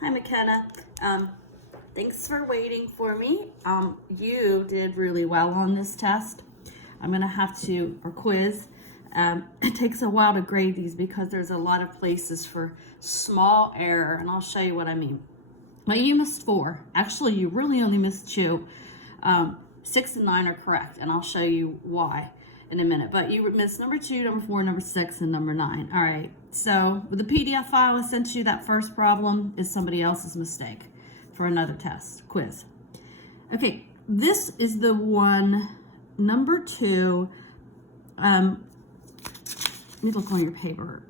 Hi, McKenna. Thanks for waiting for me. You did really well on this test. I'm gonna have to, or quiz. It takes a while to grade these because there's a lot of places for small error, and I'll show you what I mean. Well, you missed 4. Actually, you really only missed 2. 6 and 9 are correct, and I'll show you why in a minute. But you missed number 2, number 4, number 6, and number 9. All right. So with the PDF file I sent you, that first problem is somebody else's mistake for another test quiz. Okay, this is the one, number 2. Let me look on your paper.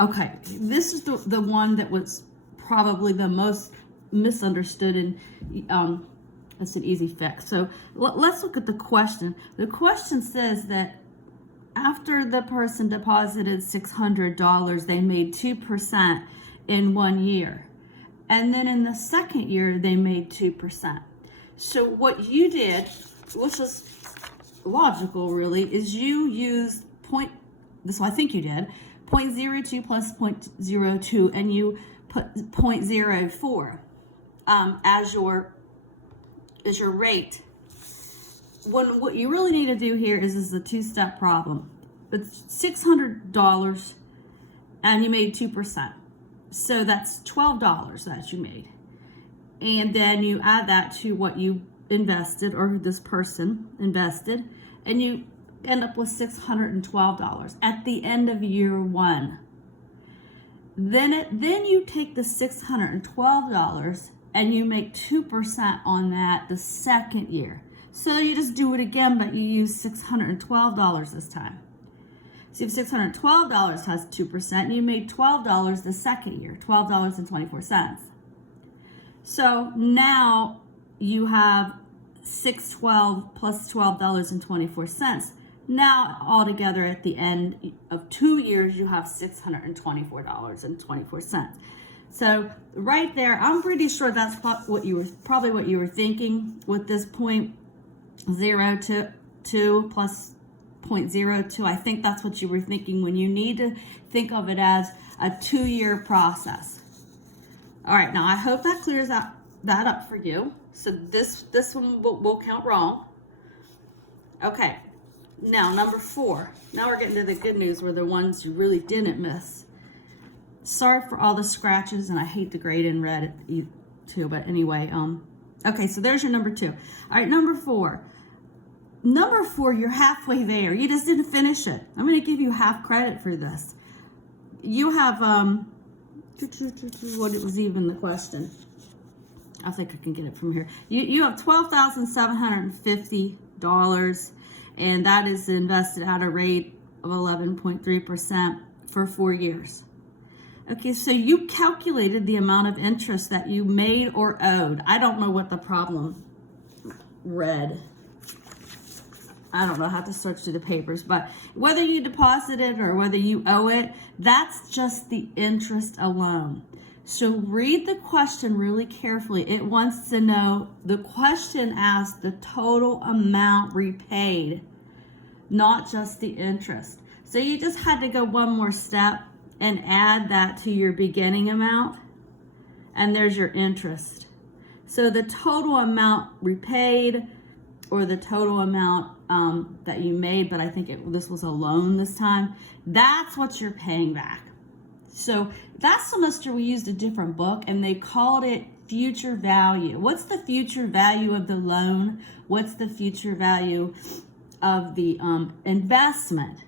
Okay, this is the one that was probably the most misunderstood, and it's an easy fix. So let's look at the question. The question says that after the person deposited $600, they made 2% in 1 year. And then in the second year, they made 2%. So what you did, which is logical really, is you used I think you did, 0.02 plus 0.02, and you put 0.04 as your rate. What you really need to do here is a 2-step problem. It's $600 and you made 2%. So that's $12 that you made. And then you add that to what you invested, or this person invested, and you end up with $612 at the end of year 1. Then you take the $612 and you make 2% on that the second year. So you just do it again, but you use $612 this time. So if $612 has 2%, and you made $12 the second year, $12.24. So now you have $612 plus $12.24. Now altogether at the end of 2 years, you have $624.24. So right there, I'm pretty sure that's probably what you were thinking with this 0.02 plus 0.02. I think that's what you were thinking when you need to think of it as a 2-year process. All right, now I hope that clears that up for you. So this one will count wrong. Okay, now number 4. Now we're getting to the good news, where the ones you really didn't miss. Sorry for all the scratches, and I hate the grade in red too, but anyway, okay, so there's your number 2. All right, number 4. Number 4, you're halfway there. You just didn't finish it. I'm going to give you half credit for this. You have, what was even the question? I think I can get it from here. You have $12,750, and that is invested at a rate of 11.3% for 4 years. Okay, so you calculated the amount of interest that you made or owed. I don't know what the problem read. I don't know, I have to search through the papers, but whether you deposited or whether you owe it, that's just the interest alone. So read the question really carefully. It wants to know, the question asks the total amount repaid, not just the interest. So you just had to go one more step and add that to your beginning amount, and there's your interest. So the total amount repaid, or the total amount that you made, but I think this was a loan this time, that's what you're paying back. So that semester we used a different book, and they called it future value. What's the future value of the loan? What's the future value of the investment?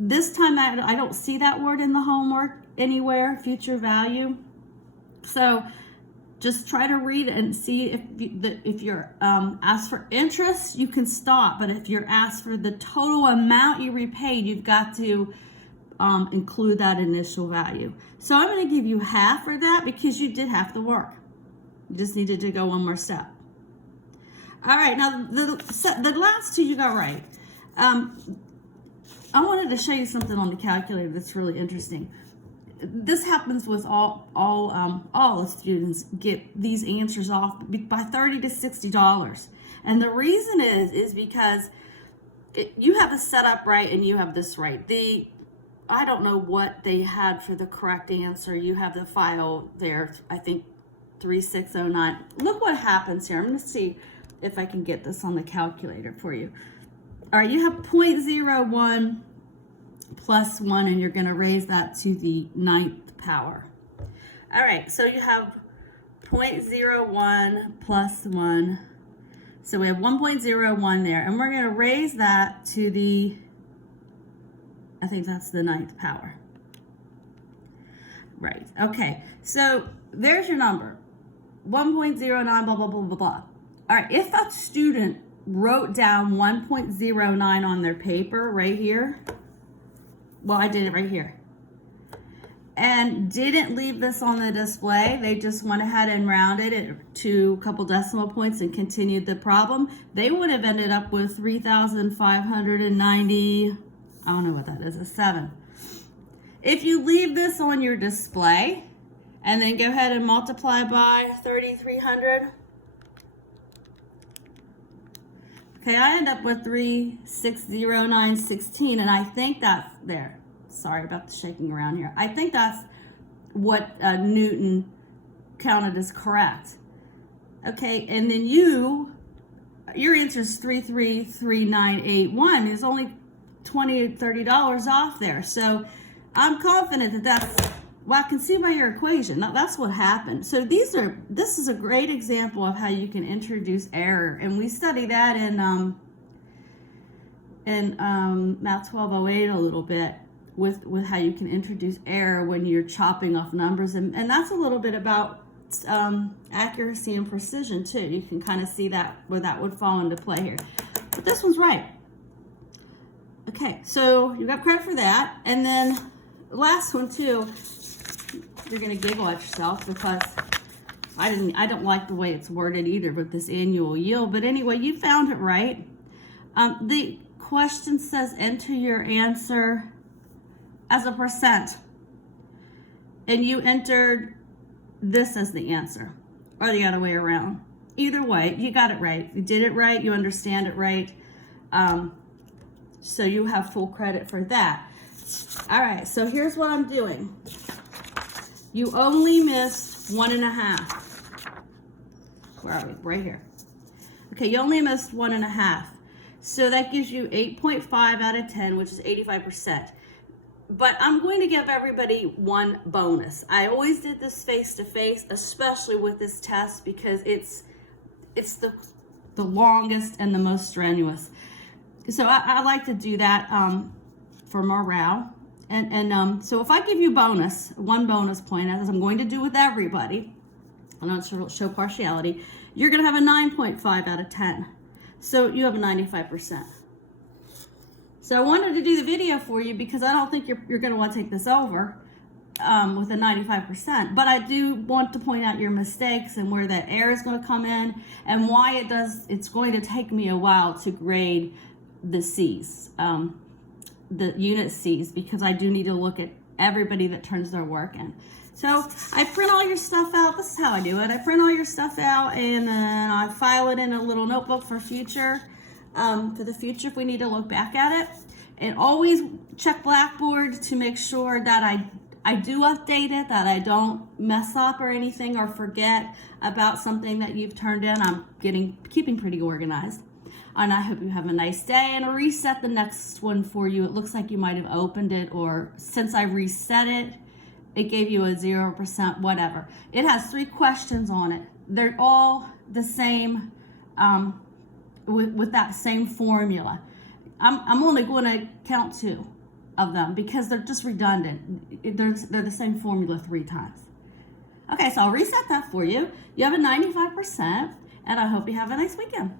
This time I don't see that word in the homework anywhere, future value. So just try to read it and see if you're asked for interest, you can stop. But if you're asked for the total amount you repaid, you've got to include that initial value. So I'm going to give you half for that because you did half the work. You just needed to go one more step. All right, now the last 2 you got right. I wanted to show you something on the calculator that's really interesting. This happens with all the students get these answers off by $30 to $60, and the reason is because you have a setup right and you have this right. The I don't know what they had for the correct answer. You have the file there, I think 3609. Look what happens here. I'm going to see if I can get this on the calculator for you. All right, you have 0.01 plus 1, and you're going to raise that to the 9th power. All right, so you have 0.01 plus 1. So we have 1.01 there, and we're going to raise that to the, I think that's the 9th power. Right, okay, so there's your number, 1.09, blah, blah, blah, blah, blah. All right, if a student wrote down 1.09 on their paper right here, well, I did it right here, and didn't leave this on the display, they just went ahead and rounded it to a couple decimal points and continued the problem, they would have ended up with 3,590, I don't know what that is, a 7. If you leave this on your display and then go ahead and multiply by 3,300, okay, I end up with 3,609.16, and I think that's there. Sorry about the shaking around here. I think that's what Newton counted as correct. Okay, and then your answer is 333981. There's only $20, $30 off there. So I'm confident that that's, well, I can see by your equation. Now, that's what happened. So this is a great example of how you can introduce error. And we study that in Math 1208 a little bit with how you can introduce error when you're chopping off numbers. And that's a little bit about accuracy and precision too. You can kind of see that where that would fall into play here. But this one's right. Okay, so you got credit for that. And then the last one too, you're gonna giggle at yourself because I don't like the way it's worded either with this annual yield. But anyway, you found it right. The question says enter your answer as a percent. And you entered this as the answer, or the other way around. Either way, you got it right. You did it right, you understand it right. So you have full credit for that. All right, so here's what I'm doing. You only missed 1.5. Where are we? Right here. Okay, you only missed 1.5. So that gives you 8.5 out of 10, which is 85%. But I'm going to give everybody one bonus. I always did this face-to-face, especially with this test, because it's the longest and the most strenuous. So I like to do that for morale. And so if I give you one bonus point, as I'm going to do with everybody, I'm not sure it'll show partiality, you're going to have a 9.5 out of 10. So you have a 95%. So I wanted to do the video for you because I don't think you're going to want to take this over with a 95%. But I do want to point out your mistakes and where that error is going to come in and why it's going to take me a while to grade the C's, the unit C's, because I do need to look at everybody that turns their work in. So I print all your stuff out. This is how I do it. I print all your stuff out and then I file it in a little notebook for the future if we need to look back at it. And always check Blackboard to make sure that I do update it, that I don't mess up or anything or forget about something that you've turned in. I'm keeping pretty organized. And I hope you have a nice day. And I'll reset the next one for you. It looks like you might have opened it, or since I reset it, it gave you a 0%, whatever. It has 3 questions on it. They're all the same, with that same formula. I'm only going to count 2 of them because they're just redundant. They're the same formula 3 times. Okay, so I'll reset that for you. You have a 95%, and I hope you have a nice weekend.